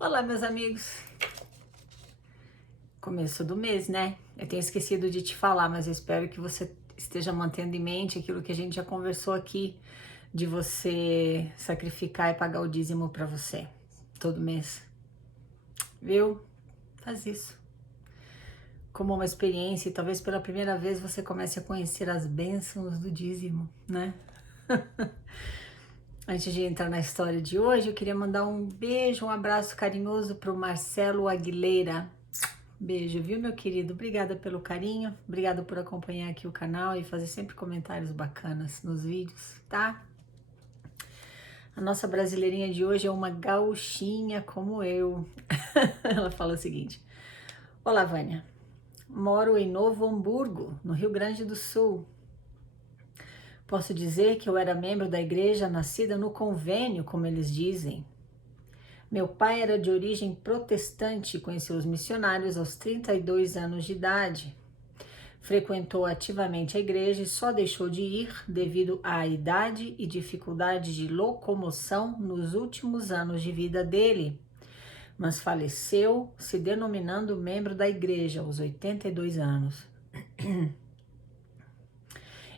Olá, meus amigos. Começo do mês, né? Eu tenho esquecido de te falar, mas eu espero que você esteja mantendo em mente aquilo que a gente já conversou aqui, de você sacrificar e pagar o dízimo para você todo mês. Viu? Faz isso. Como uma experiência, e talvez pela primeira vez você comece a conhecer as bênçãos do dízimo, né? Antes de entrar na história de hoje, eu queria mandar um beijo, um abraço carinhoso para o Marcelo Aguilera. Beijo, viu, meu querido? Obrigada pelo carinho, obrigada por acompanhar aqui o canal e fazer sempre comentários bacanas nos vídeos, tá? A nossa brasileirinha de hoje é uma gauchinha como eu. Ela fala o seguinte: Olá, Vânia. Moro em Novo Hamburgo, no Rio Grande do Sul. Posso dizer que eu era membro da igreja nascida no convênio, como eles dizem. Meu pai era de origem protestante e conheceu os missionários aos 32 anos de idade. Frequentou ativamente a igreja e só deixou de ir devido à idade e dificuldade de locomoção nos últimos anos de vida dele, mas faleceu se denominando membro da igreja aos 82 anos.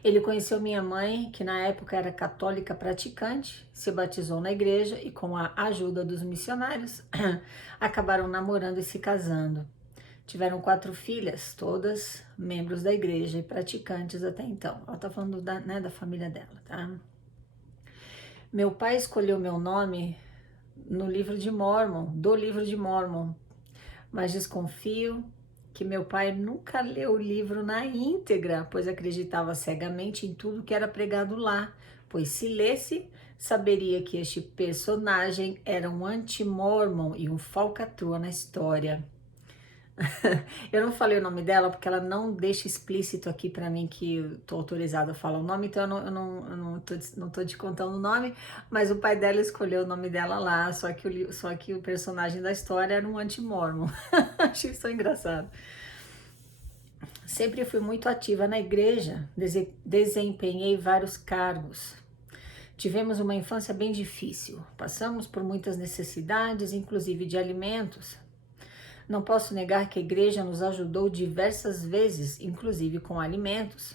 Ele conheceu minha mãe, que na época era católica praticante, se batizou na igreja e, com a ajuda dos missionários, acabaram namorando e se casando. Tiveram 4 filhas, todas membros da igreja e praticantes até então. Ela tá falando da família dela, tá? Meu pai escolheu meu nome no livro de Mormon, do livro de Mormon, mas desconfio que meu pai nunca leu o livro na íntegra, pois acreditava cegamente em tudo que era pregado lá, pois se lesse, saberia que este personagem era um anti-mormon e um falcatrua na história. Eu não falei o nome dela porque ela não deixa explícito aqui pra mim que eu tô autorizada a falar o nome, então eu não tô te contando o nome, mas o pai dela escolheu o nome dela lá, só que o personagem da história era um anti-mormon. Achei isso engraçado. Sempre fui muito ativa na igreja, desempenhei vários cargos. Tivemos uma infância bem difícil, passamos por muitas necessidades, inclusive de alimentos. Não posso negar que a igreja nos ajudou diversas vezes, inclusive com alimentos.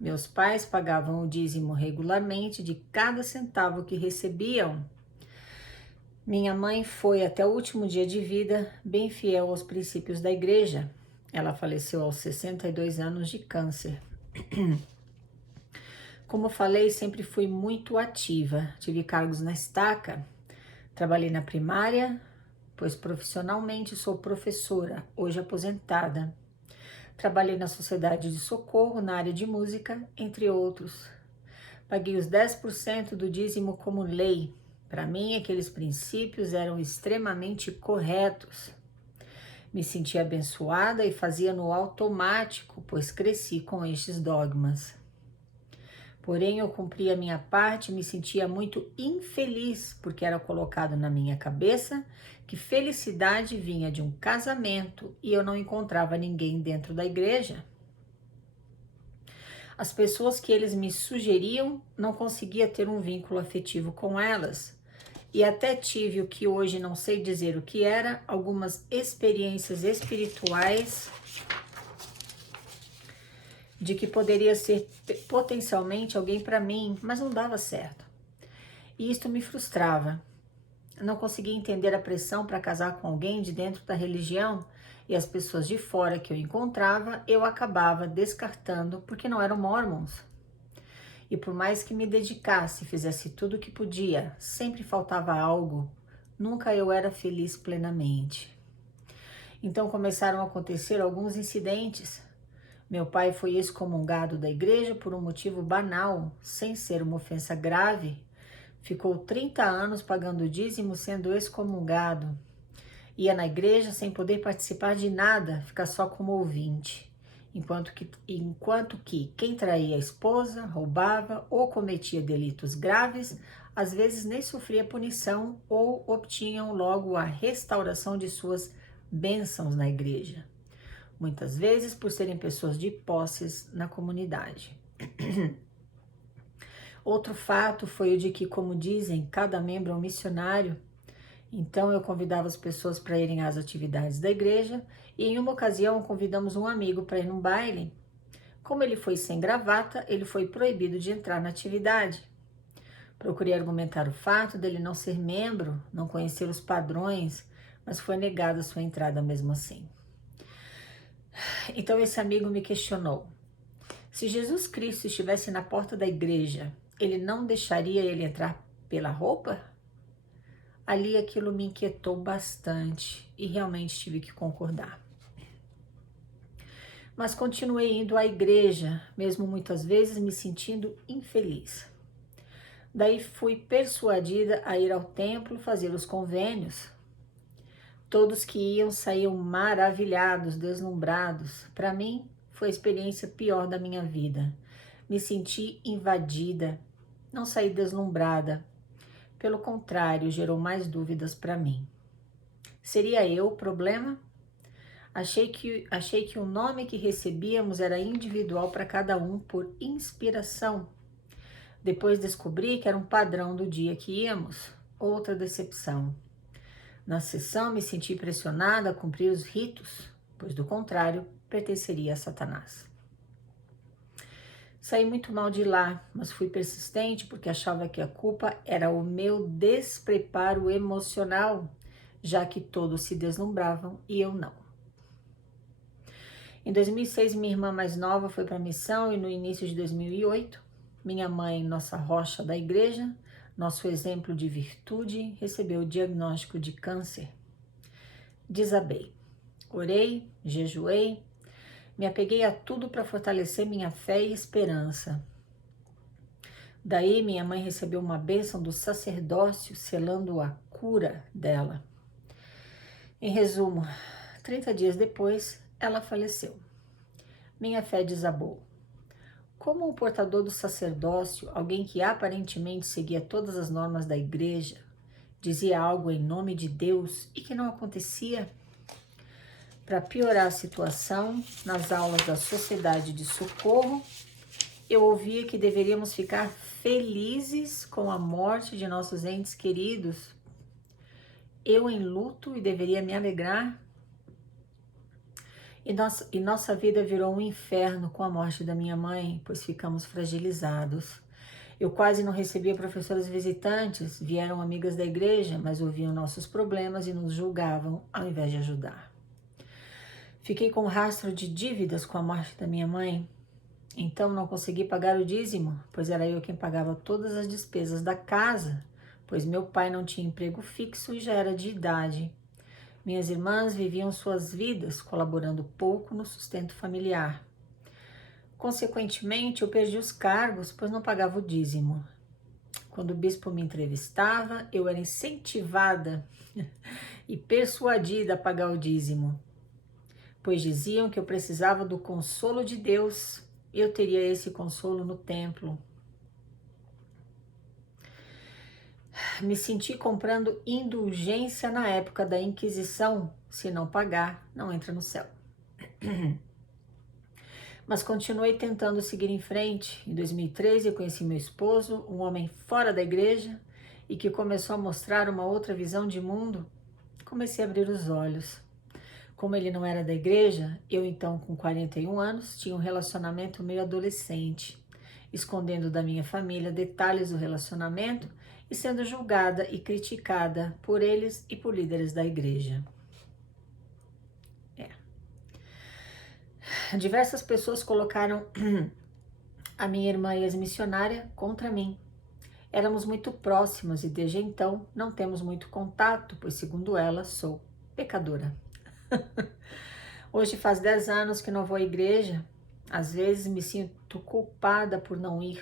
Meus pais pagavam o dízimo regularmente de cada centavo que recebiam. Minha mãe foi até o último dia de vida bem fiel aos princípios da igreja. Ela faleceu aos 62 anos de câncer. Como falei, sempre fui muito ativa. Tive cargos na estaca, trabalhei na primária, pois profissionalmente sou professora, hoje aposentada. Trabalhei na Sociedade de Socorro, na área de música, entre outros. Paguei os 10% do dízimo como lei. Para mim, aqueles princípios eram extremamente corretos. Me sentia abençoada e fazia no automático, pois cresci com estes dogmas. Porém, eu cumpria a minha parte e me sentia muito infeliz, porque era colocado na minha cabeça que felicidade vinha de um casamento e eu não encontrava ninguém dentro da igreja. As pessoas que eles me sugeriam, não conseguia ter um vínculo afetivo com elas. E até tive o que hoje não sei dizer o que era, algumas experiências espirituais de que poderia ser potencialmente alguém para mim, mas não dava certo. E isto me frustrava. Não conseguia entender a pressão para casar com alguém de dentro da religião e as pessoas de fora que eu encontrava, eu acabava descartando porque não eram mormons. E por mais que me dedicasse, fizesse tudo o que podia, sempre faltava algo, nunca eu era feliz plenamente. Então começaram a acontecer alguns incidentes. Meu pai foi excomungado da igreja por um motivo banal, sem ser uma ofensa grave. Ficou 30 anos pagando dízimo sendo excomungado. Ia na igreja sem poder participar de nada, ficar só como ouvinte. Enquanto que quem traía a esposa, roubava ou cometia delitos graves, às vezes nem sofria punição ou obtinham logo a restauração de suas bênçãos na igreja. Muitas vezes por serem pessoas de posses na comunidade. Outro fato foi o de que, como dizem, cada membro é um missionário. Então eu convidava as pessoas para irem às atividades da igreja e em uma ocasião convidamos um amigo para ir num baile. Como ele foi sem gravata, ele foi proibido de entrar na atividade. Procurei argumentar o fato dele não ser membro, não conhecer os padrões, mas foi negada sua entrada mesmo assim. Então esse amigo me questionou: se Jesus Cristo estivesse na porta da igreja, ele não deixaria ele entrar pela roupa? Ali aquilo me inquietou bastante e realmente tive que concordar. Mas continuei indo à igreja, mesmo muitas vezes me sentindo infeliz. Daí fui persuadida a ir ao templo fazer os convênios. Todos que iam saíam maravilhados, deslumbrados. Para mim, foi a experiência pior da minha vida. Me senti invadida, não saí deslumbrada. Pelo contrário, gerou mais dúvidas para mim. Seria eu o problema? Achei que o nome que recebíamos era individual para cada um por inspiração. Depois descobri que era um padrão do dia que íamos. Outra decepção. Na sessão me senti pressionada a cumprir os ritos, pois do contrário, pertenceria a Satanás. Saí muito mal de lá, mas fui persistente porque achava que a culpa era o meu despreparo emocional, já que todos se deslumbravam e eu não. Em 2006, minha irmã mais nova foi para a missão e no início de 2008, minha mãe, nossa rocha da igreja, nosso exemplo de virtude, recebeu o diagnóstico de câncer. Desabei. Orei, jejuei, me apeguei a tudo para fortalecer minha fé e esperança. Daí minha mãe recebeu uma bênção do sacerdócio selando a cura dela. Em resumo, 30 dias depois, ela faleceu. Minha fé desabou. Como um portador do sacerdócio, alguém que aparentemente seguia todas as normas da igreja, dizia algo em nome de Deus e que não acontecia? Para piorar a situação, nas aulas da Sociedade de Socorro, eu ouvia que deveríamos ficar felizes com a morte de nossos entes queridos. Eu em luto e deveria me alegrar? E nossa vida virou um inferno com a morte da minha mãe, pois ficamos fragilizados. Eu quase não recebia professores visitantes, vieram amigas da igreja, mas ouviam nossos problemas e nos julgavam ao invés de ajudar. Fiquei com um rastro de dívidas com a morte da minha mãe, então não consegui pagar o dízimo, pois era eu quem pagava todas as despesas da casa, pois meu pai não tinha emprego fixo e já era de idade. Minhas irmãs viviam suas vidas, colaborando pouco no sustento familiar. Consequentemente, eu perdi os cargos, pois não pagava o dízimo. Quando o bispo me entrevistava, eu era incentivada e persuadida a pagar o dízimo, pois diziam que eu precisava do consolo de Deus e eu teria esse consolo no templo. Me senti comprando indulgência na época da Inquisição. Se não pagar, não entra no céu. Mas continuei tentando seguir em frente. Em 2013, eu conheci meu esposo, um homem fora da igreja e que começou a mostrar uma outra visão de mundo. Comecei a abrir os olhos. Como ele não era da igreja, eu então, com 41 anos, tinha um relacionamento meio adolescente, escondendo da minha família detalhes do relacionamento e sendo julgada e criticada por eles e por líderes da igreja. Diversas pessoas colocaram a minha irmã ex-missionária contra mim. Éramos muito próximas e desde então não temos muito contato, pois segundo ela, sou pecadora. Hoje faz 10 anos que não vou à igreja. Às vezes me sinto culpada por não ir.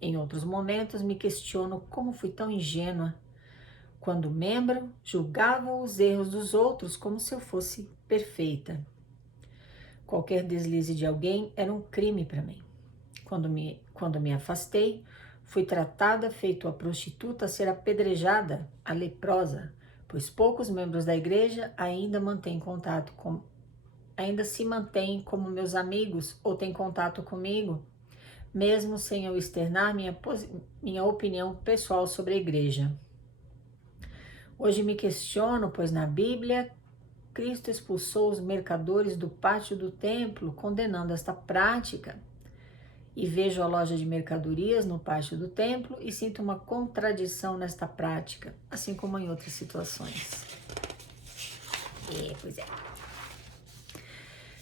Em outros momentos me questiono como fui tão ingênua. Quando membro, julgava os erros dos outros como se eu fosse perfeita. Qualquer deslize de alguém era um crime para mim. Quando me afastei, fui tratada feito a prostituta a ser apedrejada, a leprosa, pois poucos membros da igreja ainda se mantêm como meus amigos ou têm contato comigo, mesmo sem eu externar minha opinião pessoal sobre a igreja. Hoje me questiono, pois na Bíblia, Cristo expulsou os mercadores do pátio do templo, condenando esta prática. E vejo a loja de mercadorias no pátio do templo e sinto uma contradição nesta prática, assim como em outras situações. Pois é.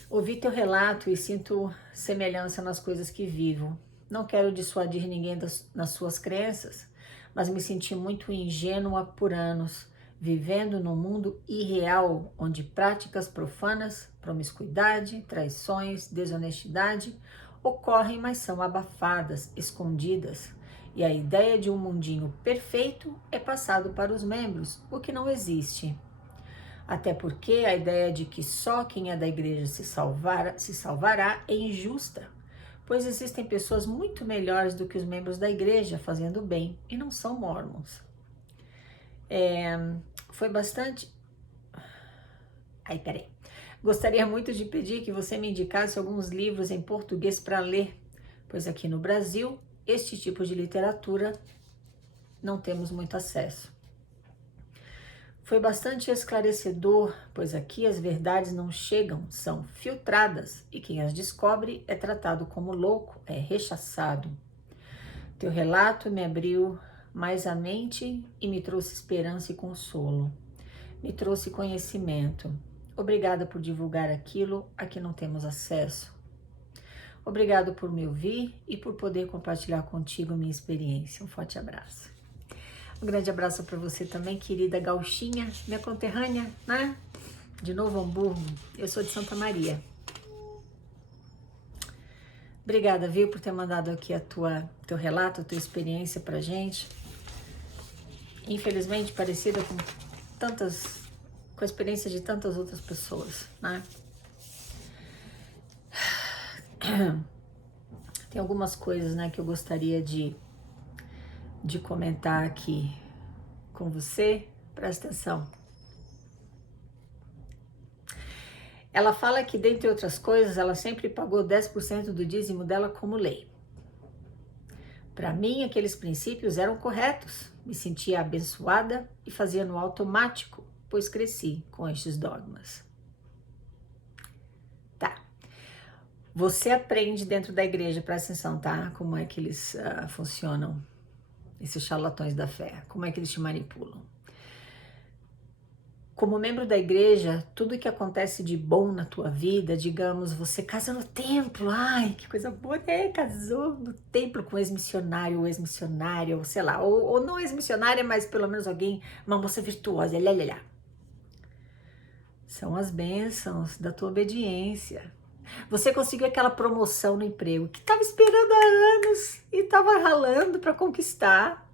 Ouvi teu relato e sinto semelhança nas coisas que vivo. Não quero dissuadir ninguém nas suas crenças, mas me senti muito ingênua por anos, vivendo num mundo irreal, onde práticas profanas, promiscuidade, traições, desonestidade ocorrem, mas são abafadas, escondidas, e a ideia de um mundinho perfeito é passado para os membros, o que não existe. Até porque a ideia de que só quem é da igreja se salvará é injusta, pois existem pessoas muito melhores do que os membros da igreja fazendo bem e não são mormons. Foi bastante... peraí. Gostaria muito de pedir que você me indicasse alguns livros em português para ler, pois aqui no Brasil, este tipo de literatura não temos muito acesso. Foi bastante esclarecedor, pois aqui as verdades não chegam, são filtradas, e quem as descobre é tratado como louco, é rechaçado. Teu relato me abriu mais a mente e me trouxe esperança e consolo. Me trouxe conhecimento. Obrigada por divulgar aquilo a que não temos acesso. Obrigado por me ouvir e por poder compartilhar contigo minha experiência. Um forte abraço. Um grande abraço para você também, querida gauchinha, minha conterrânea, né? De Novo Hamburgo. Eu sou de Santa Maria. Obrigada, viu, por ter mandado aqui teu relato, a tua experiência pra gente. Infelizmente, parecida com a experiência de tantas outras pessoas, né? Tem algumas coisas, né, que eu gostaria de comentar aqui com você. Presta atenção. Ela fala que, dentre outras coisas, ela sempre pagou 10% do dízimo dela como lei. Para mim, aqueles princípios eram corretos. Me sentia abençoada e fazia no automático, pois cresci com estes dogmas. Tá. Você aprende dentro da igreja, presta atenção, tá? Como é que eles funcionam, esses charlatões da fé, como é que eles te manipulam. Como membro da igreja, tudo que acontece de bom na tua vida, digamos, você casa no templo, ai, que coisa boa, né? Casou no templo com ex-missionário ou ex-missionária, ou sei lá, ou não ex-missionária, mas pelo menos alguém, uma moça virtuosa, lá. São as bênçãos da tua obediência. Você conseguiu aquela promoção no emprego que estava esperando há anos e estava ralando para conquistar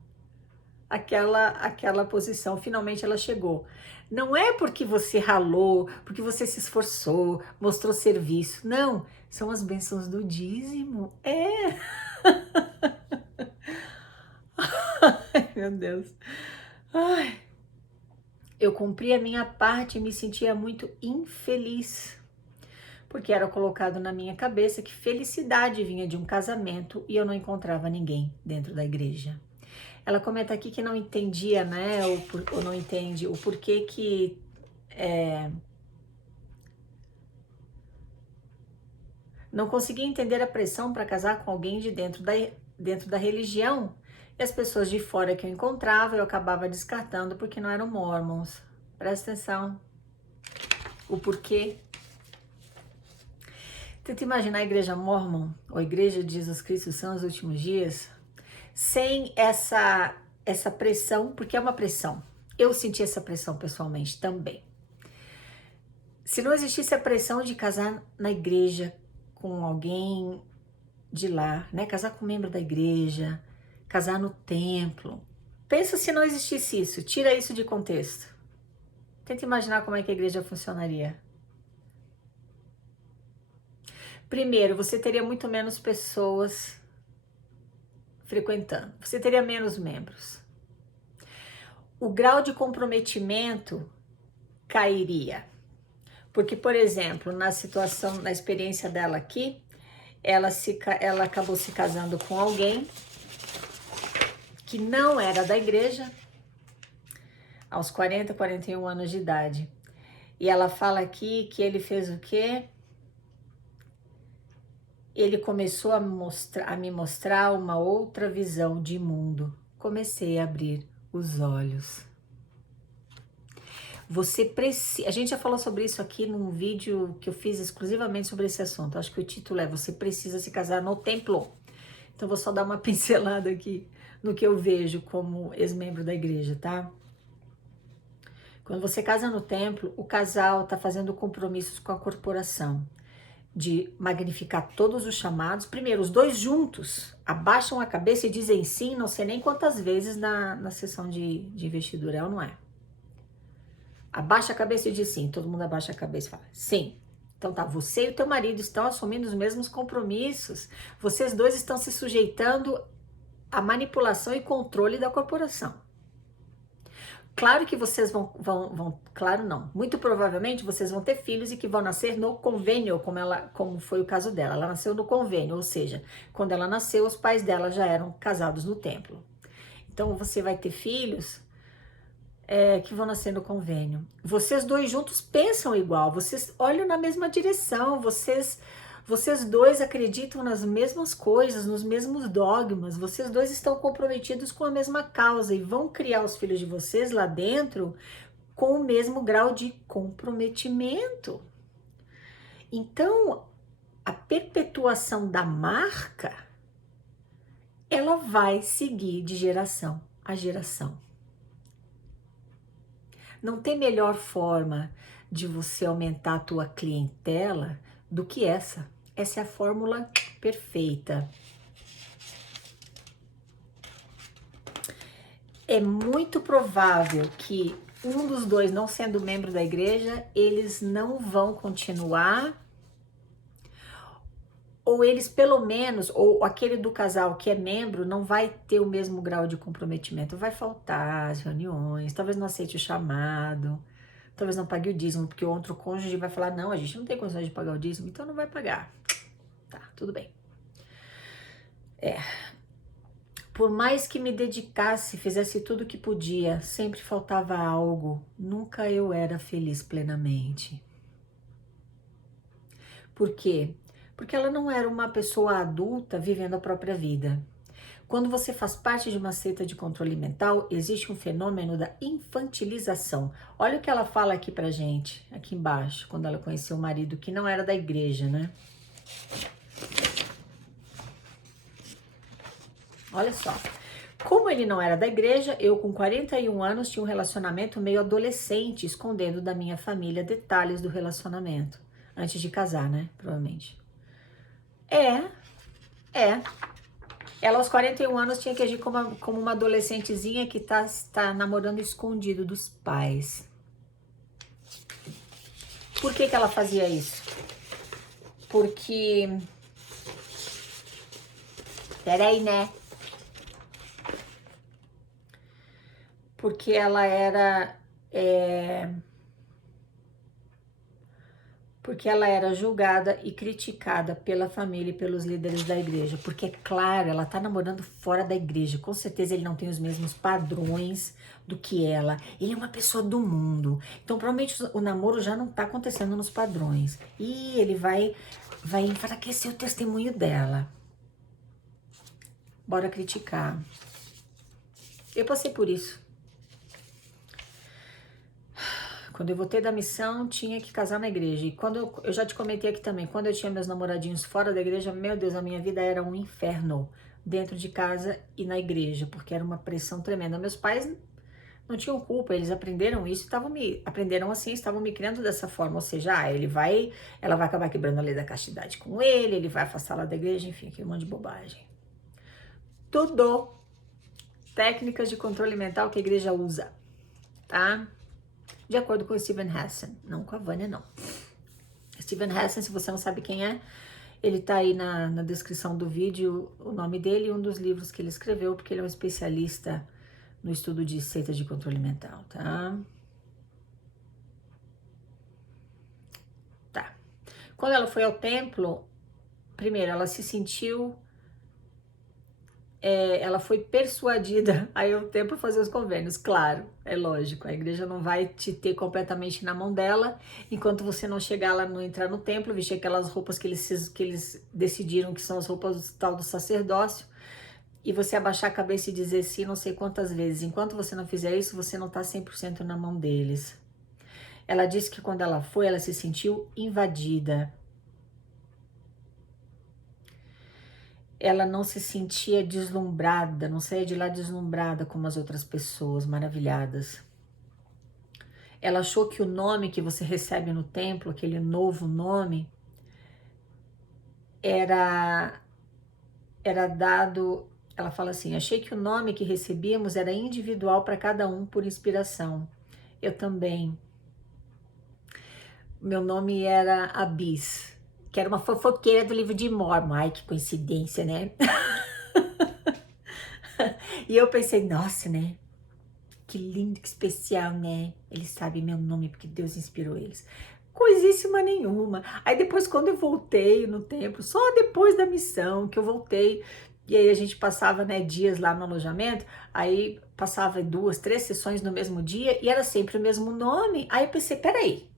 aquela posição. Finalmente ela chegou. Não é porque você ralou, porque você se esforçou, mostrou serviço. Não, são as bênçãos do dízimo. Ai, meu Deus. Ai. Eu cumpri a minha parte e me sentia muito infeliz, porque era colocado na minha cabeça que felicidade vinha de um casamento e eu não encontrava ninguém dentro da igreja. Ela comenta aqui que não entendia, né, ou não entende o porquê que não conseguia entender a pressão para casar com alguém de dentro da religião, e as pessoas de fora que eu encontrava eu acabava descartando porque não eram mormons. Presta atenção, o porquê. Tenta imaginar a igreja mormon, ou a igreja de Jesus Cristo são os últimos dias, sem essa pressão, porque é uma pressão. Eu senti essa pressão pessoalmente também. Se não existisse a pressão de casar na igreja com alguém de lá, né? Casar com um membro da igreja, casar no templo. Pensa se não existisse isso, tira isso de contexto. Tenta imaginar como é que a igreja funcionaria. Primeiro, você teria muito menos pessoas frequentando, você teria menos membros. O grau de comprometimento cairia. Porque, por exemplo, na experiência dela aqui, ela acabou se casando com alguém que não era da igreja. aos 40, 41 anos de idade. E ela fala aqui que ele fez o quê? Ele começou a me mostrar uma outra visão de mundo. Comecei a abrir os olhos. Você precisa. A gente já falou sobre isso aqui num vídeo que eu fiz exclusivamente sobre esse assunto. Acho que o título é Você Precisa Se Casar no Templo. Então vou só dar uma pincelada aqui no que eu vejo como ex-membro da igreja, tá? Quando você casa no templo, o casal está fazendo compromissos com a corporação de magnificar todos os chamados. Primeiro, os dois juntos abaixam a cabeça e dizem sim, não sei nem quantas vezes na sessão de investidura, é ou não é? Abaixa a cabeça e diz sim, todo mundo abaixa a cabeça e fala sim. Então tá, você e o teu marido estão assumindo os mesmos compromissos, vocês dois estão se sujeitando à manipulação e controle da corporação. Claro que vocês claro não, muito provavelmente vocês vão ter filhos e que vão nascer no convênio, como foi o caso dela. Ela nasceu no convênio, ou seja, quando ela nasceu, os pais dela já eram casados no templo. Então você vai ter filhos que vão nascer no convênio. Vocês dois juntos pensam igual, vocês olham na mesma direção, vocês dois acreditam nas mesmas coisas, nos mesmos dogmas, vocês dois estão comprometidos com a mesma causa e vão criar os filhos de vocês lá dentro com o mesmo grau de comprometimento. Então, a perpetuação da marca, ela vai seguir de geração a geração. Não tem melhor forma de você aumentar a tua clientela do que essa. Essa é a fórmula perfeita. É muito provável que um dos dois, não sendo membro da igreja, eles não vão continuar, ou eles pelo menos, ou aquele do casal que é membro, não vai ter o mesmo grau de comprometimento, vai faltar as reuniões, talvez não aceite o chamado, talvez não pague o dízimo, porque o outro cônjuge vai falar, não, a gente não tem condições de pagar o dízimo, então não vai pagar. Tá, tudo bem. Por mais que me dedicasse, fizesse tudo o que podia, sempre faltava algo, nunca eu era feliz plenamente. Por quê? Porque ela não era uma pessoa adulta vivendo a própria vida. Quando você faz parte de uma seita de controle mental, existe um fenômeno da infantilização. Olha o que ela fala aqui pra gente, aqui embaixo, quando ela conheceu o marido que não era da igreja, né? Olha só. Como ele não era da igreja, eu com 41 anos tinha um relacionamento meio adolescente, escondendo da minha família detalhes do relacionamento. Antes de casar, né? Provavelmente. Ela aos 41 anos tinha que agir como uma adolescentezinha que tá namorando escondido dos pais. Por que ela fazia isso? Porque... Peraí, né? Porque ela era... Porque ela era julgada e criticada pela família e pelos líderes da igreja. Porque, é claro, ela tá namorando fora da igreja. Com certeza ele não tem os mesmos padrões do que ela. Ele é uma pessoa do mundo. Então, provavelmente o namoro já não tá acontecendo nos padrões. E ele vai enfraquecer o testemunho dela. Bora criticar. Eu passei por isso. Quando eu voltei da missão, tinha que casar na igreja. E quando eu já te comentei aqui também, quando eu tinha meus namoradinhos fora da igreja, meu Deus, a minha vida era um inferno dentro de casa e na igreja, porque era uma pressão tremenda. Meus pais não tinham culpa, eles aprenderam isso, aprenderam assim, estavam me criando dessa forma, ou seja, ela vai acabar quebrando a lei da castidade com ele vai afastá-la da igreja, enfim, aquele monte de bobagem. Tudo técnicas de controle mental que a igreja usa, tá? De acordo com o Steven Hassan, não com a Vânia, não. Steven Hassan, se você não sabe quem é, ele tá aí na descrição do vídeo, o nome dele e um dos livros que ele escreveu, porque ele é um especialista no estudo de seita de controle mental, tá? Tá. Quando ela foi ao templo, primeiro, ela se sentiu ela foi persuadida a ir ao templo fazer os convênios. Claro, é lógico, a igreja não vai te ter completamente na mão dela, enquanto você não chegar lá, não entrar no templo, vestir aquelas roupas que eles decidiram que são as roupas tal do sacerdócio, e você abaixar a cabeça e dizer sim não sei quantas vezes. Enquanto você não fizer isso, você não está 100% na mão deles. Ela disse que quando ela foi, ela se sentiu invadida. Ela não se sentia deslumbrada, não saía de lá deslumbrada como as outras pessoas, maravilhadas. Ela achou que o nome que você recebe no templo, aquele novo nome, era dado. Ela fala assim: achei que o nome que recebíamos era individual para cada um por inspiração. Eu também. Meu nome era Abis, que era uma fofoqueira do livro de Mórmon. Ai, que coincidência, né? E eu pensei, nossa, né? Que lindo, que especial, né? Eles sabem meu nome porque Deus inspirou eles. Coisíssima nenhuma. Aí depois, quando eu voltei no templo, só depois da missão que eu voltei, e aí a gente passava, né, dias lá no alojamento, aí passava 2, 3 sessões no mesmo dia e era sempre o mesmo nome. Aí eu pensei, peraí,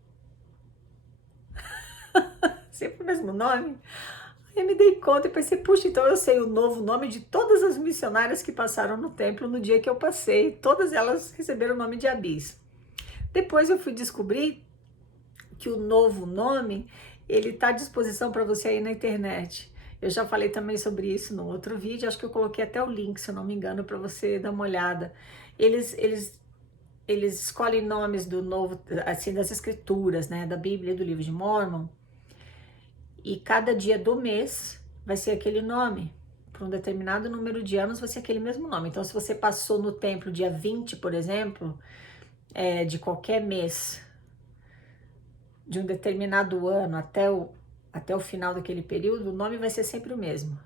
sempre o mesmo nome? Aí eu me dei conta e pensei, puxa, então eu sei o novo nome de todas as missionárias que passaram no templo no dia que eu passei. Todas elas receberam o nome de Abis. Depois eu fui descobrir que o novo nome, ele está à disposição para você aí na internet. Eu já falei também sobre isso no outro vídeo, acho que eu coloquei até o link, se eu não me engano, para você dar uma olhada. Eles escolhem nomes do novo, assim, das escrituras, né, da Bíblia e do livro de Mórmon, e cada dia do mês vai ser aquele nome. Por um determinado número de anos vai ser aquele mesmo nome. Então, se você passou no templo dia 20, por exemplo, de qualquer mês, de um determinado ano até o final daquele período, o nome vai ser sempre o mesmo.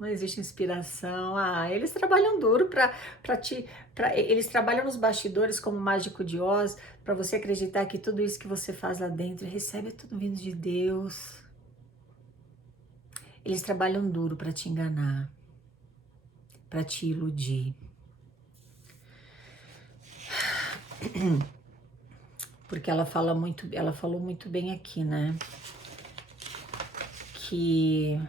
Não existe inspiração. Eles trabalham duro eles trabalham nos bastidores como mágico de Oz, para você acreditar que tudo isso que você faz lá dentro recebe tudo vindo de Deus. Eles trabalham duro para te enganar, para te iludir. Porque ela falou muito bem aqui, né? Que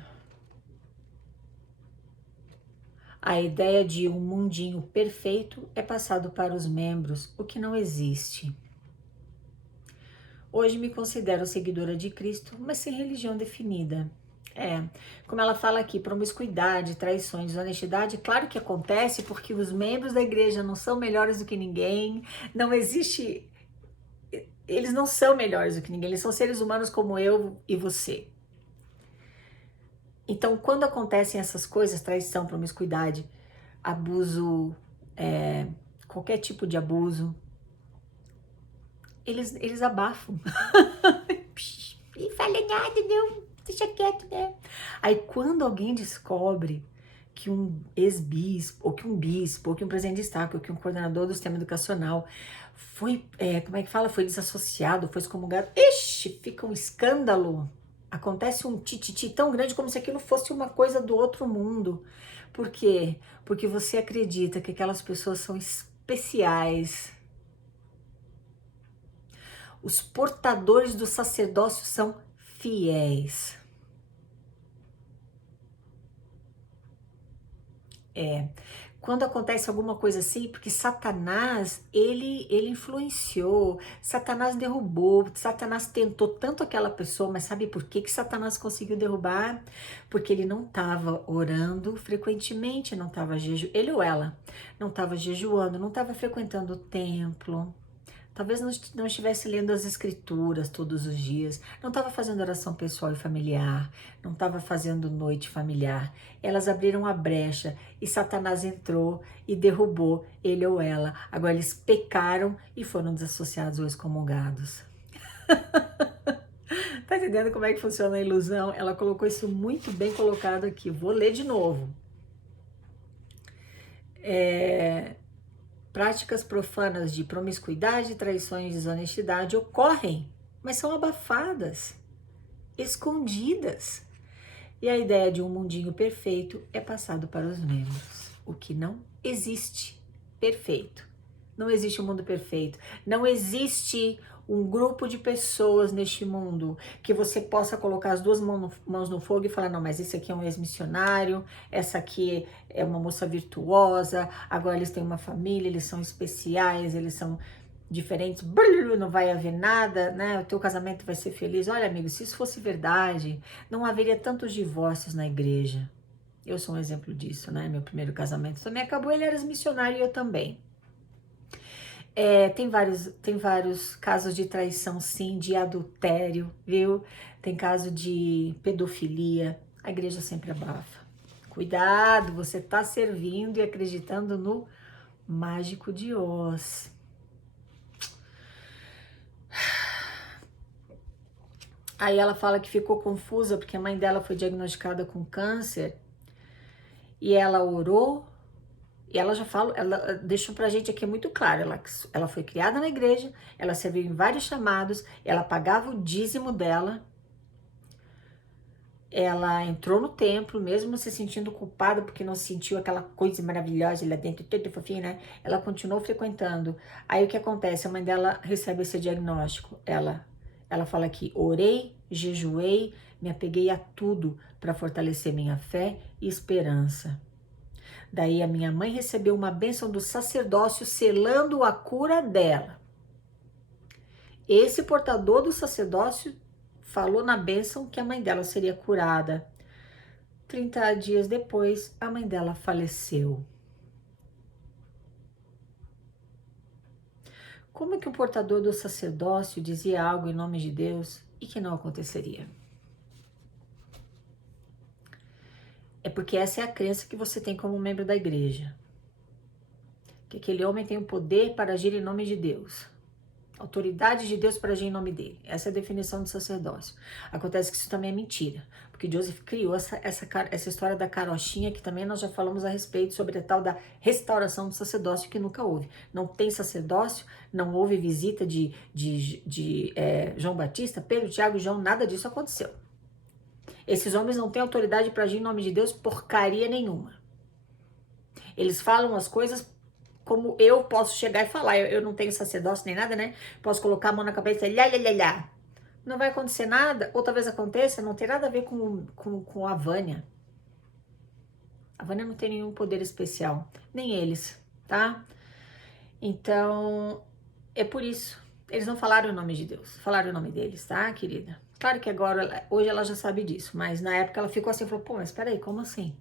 a ideia de um mundinho perfeito é passado para os membros, o que não existe. Hoje me considero seguidora de Cristo, mas sem religião definida. Como ela fala aqui, promiscuidade, traições, desonestidade, claro que acontece porque os membros da igreja não são melhores do que ninguém, não existe, eles não são melhores do que ninguém, eles são seres humanos como eu e você. Então, quando acontecem essas coisas, traição, promiscuidade, abuso, qualquer tipo de abuso, eles abafam. Não fala nada, não, deixa quieto, né? Aí, quando alguém descobre que um ex-bispo, ou que um bispo, ou que um presidente de Estado, ou que um coordenador do sistema educacional foi, como é que fala? Foi desassociado, foi excomungado, fica um escândalo. Acontece um tititi tão grande como se aquilo fosse uma coisa do outro mundo. Por quê? Porque você acredita que aquelas pessoas são especiais. Os portadores do sacerdócio são fiéis. Quando acontece alguma coisa assim, porque Satanás, ele influenciou, Satanás derrubou, Satanás tentou tanto aquela pessoa, mas sabe por que Satanás conseguiu derrubar? Porque ele não estava orando frequentemente, não estava ele ou ela, não estava jejuando, não estava frequentando o templo. Talvez não estivesse lendo as escrituras todos os dias, não estava fazendo oração pessoal e familiar, não estava fazendo noite familiar. Elas abriram a brecha e Satanás entrou e derrubou ele ou ela. Agora eles pecaram e foram desassociados ou excomungados. Tá entendendo como é que funciona a ilusão? Ela colocou isso muito bem colocado aqui. Vou ler de novo. Práticas profanas de promiscuidade, traições e desonestidade ocorrem, mas são abafadas, escondidas. E a ideia de um mundinho perfeito é passado para os membros, o que não existe perfeito. Não existe um mundo perfeito. Não existe um grupo de pessoas neste mundo que você possa colocar as duas mãos no fogo e falar, não, mas esse aqui é um ex-missionário, essa aqui é uma moça virtuosa, agora eles têm uma família, eles são especiais, eles são diferentes, não vai haver nada, né? O teu casamento vai ser feliz. Olha, amigo, se isso fosse verdade, não haveria tantos divórcios na igreja. Eu sou um exemplo disso, né? Meu primeiro casamento também acabou, ele era missionário e eu também. Tem vários casos de traição, sim, de adultério, viu? Tem caso de pedofilia. A igreja sempre abafa. Cuidado, você está servindo e acreditando no mágico de Oz. Aí ela fala que ficou confusa porque a mãe dela foi diagnosticada com câncer e ela orou. E ela já fala, ela deixou pra gente aqui muito claro, ela foi criada na igreja, ela serviu em vários chamados, ela pagava o dízimo dela, ela entrou no templo, mesmo se sentindo culpada porque não sentiu aquela coisa maravilhosa lá dentro, tudo fofinho, né? Ela continuou frequentando. Aí o que acontece? A mãe dela recebe esse diagnóstico, ela fala que orei, jejuei, me apeguei a tudo para fortalecer minha fé e esperança. Daí a minha mãe recebeu uma bênção do sacerdócio selando a cura dela. Esse portador do sacerdócio falou na bênção que a mãe dela seria curada. 30 dias depois, a mãe dela faleceu. Como é que o portador do sacerdócio dizia algo em nome de Deus e que não aconteceria? É porque essa é a crença que você tem como membro da igreja. Que aquele homem tem o poder para agir em nome de Deus. Autoridade de Deus para agir em nome dele. Essa é a definição do sacerdócio. Acontece que isso também é mentira. Porque Joseph criou essa história da carochinha, que também nós já falamos a respeito sobre a tal da restauração do sacerdócio, que nunca houve. Não tem sacerdócio, não houve visita de João Batista, Pedro, Tiago e João, nada disso aconteceu. Esses homens não têm autoridade para agir em nome de Deus porcaria nenhuma. Eles falam as coisas como eu posso chegar e falar. Eu não tenho sacerdócio nem nada, né? Posso colocar a mão na cabeça e lá. Não vai acontecer nada, ou talvez aconteça, não tem nada a ver com a Vânia. A Vânia não tem nenhum poder especial, nem eles, tá? Então, é por isso. Eles não falaram o nome de Deus, falaram o nome deles, tá, querida? Claro que agora, hoje ela já sabe disso, mas na época ela ficou assim, falou, pô, mas peraí, como assim?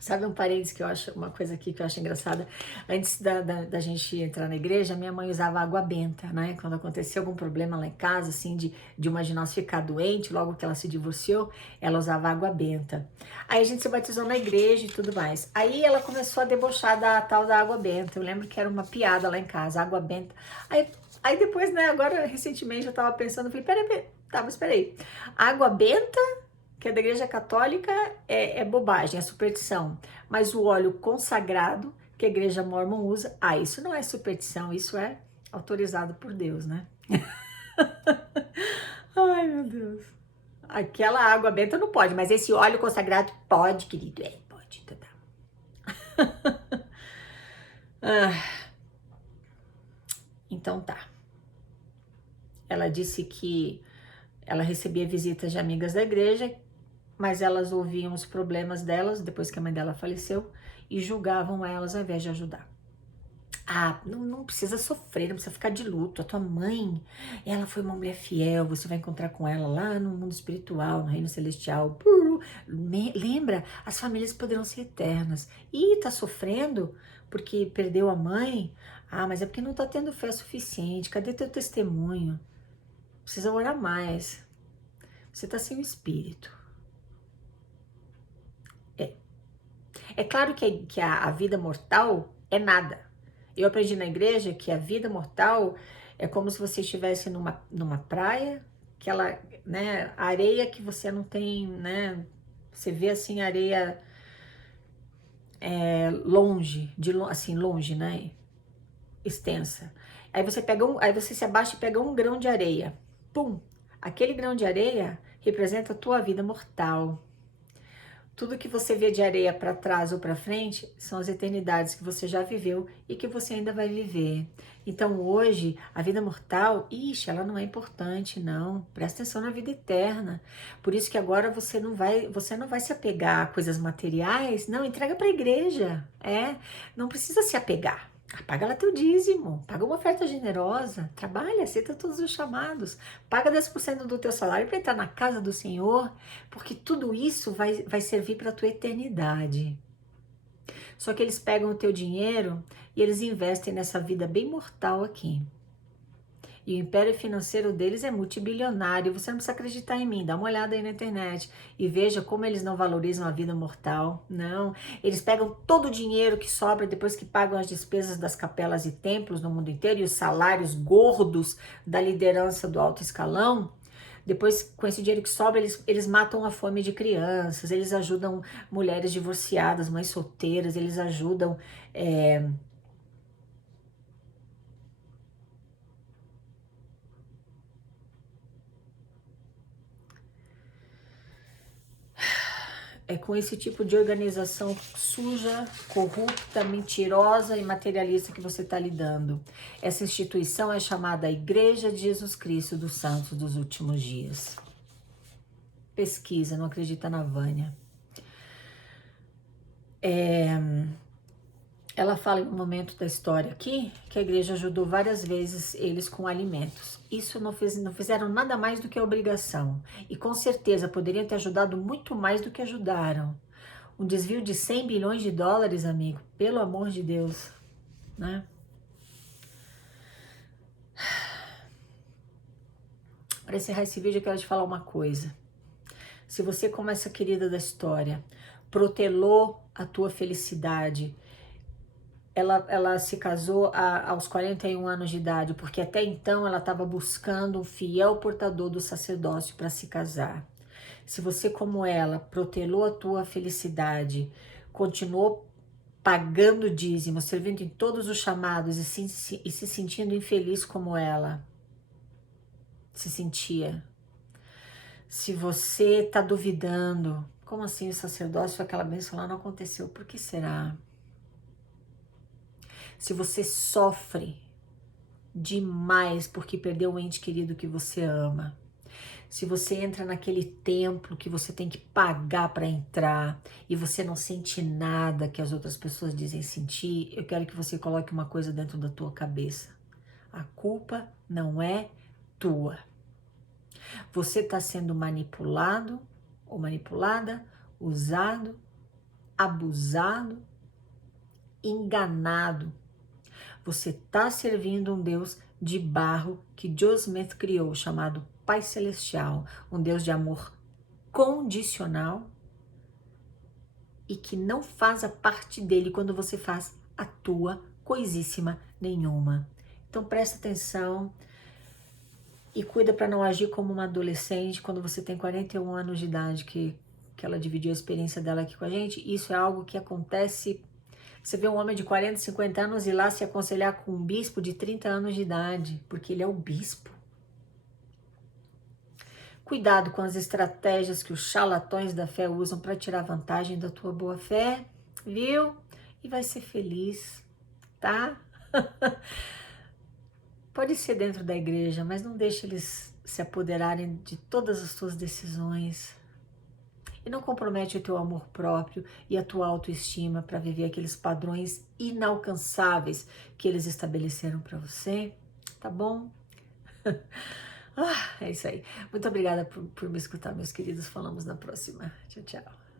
Sabe um parênteses que eu acho, uma coisa aqui que eu acho engraçada? Antes da gente entrar na igreja, minha mãe usava água benta, né? Quando acontecia algum problema lá em casa, assim, de uma de nós ficar doente, logo que ela se divorciou, ela usava água benta. Aí a gente se batizou na igreja e tudo mais. Aí ela começou a debochar da tal da água benta. Eu lembro que era uma piada lá em casa, água benta. Aí depois, né, agora recentemente eu tava pensando, falei, peraí, tá, mas peraí. Água benta, que é da igreja católica, é bobagem, é superstição. Mas o óleo consagrado, que a igreja mórmon usa, isso não é superstição, isso é autorizado por Deus, né? Ai, meu Deus. Aquela água benta não pode, mas esse óleo consagrado pode, querido. Pode, então tá. Então tá. Ela disse que ela recebia visitas de amigas da igreja, mas elas ouviam os problemas delas depois que a mãe dela faleceu e julgavam elas ao invés de ajudar. Não precisa sofrer, não precisa ficar de luto. A tua mãe, ela foi uma mulher fiel, você vai encontrar com ela lá no mundo espiritual, no reino celestial. Lembra, as famílias poderão ser eternas. E tá sofrendo porque perdeu a mãe? Mas é porque não tá tendo fé suficiente. Cadê teu testemunho? Precisa orar mais. Você tá sem o espírito. É claro que a vida mortal é nada. Eu aprendi na igreja que a vida mortal é como se você estivesse numa praia, aquela, né, areia que você não tem, né, você vê assim areia longe, assim, longe, né, extensa. Aí você se abaixa e pega um grão de areia. Pum! Aquele grão de areia representa a tua vida mortal. Tudo que você vê de areia para trás ou para frente são as eternidades que você já viveu e que você ainda vai viver. Então hoje, a vida mortal, ixi, ela não é importante, não. Presta atenção na vida eterna. Por isso que agora você não vai se apegar a coisas materiais, não, entrega para a igreja. Não precisa se apegar. Paga lá teu dízimo, paga uma oferta generosa, trabalha, aceita todos os chamados, paga 10% do teu salário para entrar na casa do Senhor, porque tudo isso vai servir para a tua eternidade. Só que eles pegam o teu dinheiro e eles investem nessa vida bem mortal aqui. E o império financeiro deles é multibilionário. Você não precisa acreditar em mim, dá uma olhada aí na internet e veja como eles não valorizam a vida mortal. Não, eles pegam todo o dinheiro que sobra depois que pagam as despesas das capelas e templos no mundo inteiro e os salários gordos da liderança do alto escalão. Depois, com esse dinheiro que sobra, eles matam a fome de crianças, eles ajudam mulheres divorciadas, mães solteiras, eles ajudam... É com esse tipo de organização suja, corrupta, mentirosa e materialista que você está lidando. Essa instituição é chamada Igreja de Jesus Cristo dos Santos dos Últimos Dias. Pesquisa, não acredita na Vânia. Ela fala em um momento da história aqui que a igreja ajudou várias vezes eles com alimentos. Isso não fizeram nada mais do que a obrigação. E com certeza poderiam ter ajudado muito mais do que ajudaram. Um desvio de 100 bilhões de dólares, amigo, pelo amor de Deus, né? Para encerrar esse vídeo, eu quero te falar uma coisa. Se você, como essa querida da história, protelou a tua felicidade, ela se casou aos 41 anos de idade, porque até então ela estava buscando um fiel portador do sacerdócio para se casar. Se você, como ela, protelou a tua felicidade, continuou pagando dízimo, servindo em todos os chamados e se sentindo infeliz como ela se sentia. Se você está duvidando, como assim o sacerdócio, aquela bênção lá não aconteceu, por que será? Se você sofre demais porque perdeu um ente querido que você ama, se você entra naquele templo que você tem que pagar para entrar e você não sente nada que as outras pessoas dizem sentir, eu quero que você coloque uma coisa dentro da tua cabeça. A culpa não é tua. Você está sendo manipulado ou manipulada, usado, abusado, enganado. Você está servindo um Deus de barro que Joe Smith criou, chamado Pai Celestial, um Deus de amor condicional e que não faz a parte dele quando você faz a tua coisíssima nenhuma. Então presta atenção e cuida para não agir como uma adolescente quando você tem 41 anos de idade, que ela dividiu a experiência dela aqui com a gente. Isso é algo que acontece. Você vê um homem de 40, 50 anos ir lá se aconselhar com um bispo de 30 anos de idade, porque ele é o bispo. Cuidado com as estratégias que os charlatões da fé usam para tirar vantagem da tua boa fé, viu? E vai ser feliz, tá? Pode ser dentro da igreja, mas não deixe eles se apoderarem de todas as tuas decisões. E não compromete o teu amor próprio e a tua autoestima para viver aqueles padrões inalcançáveis que eles estabeleceram para você, tá bom? É isso aí. Muito obrigada por me escutar, meus queridos. Falamos na próxima. Tchau, tchau.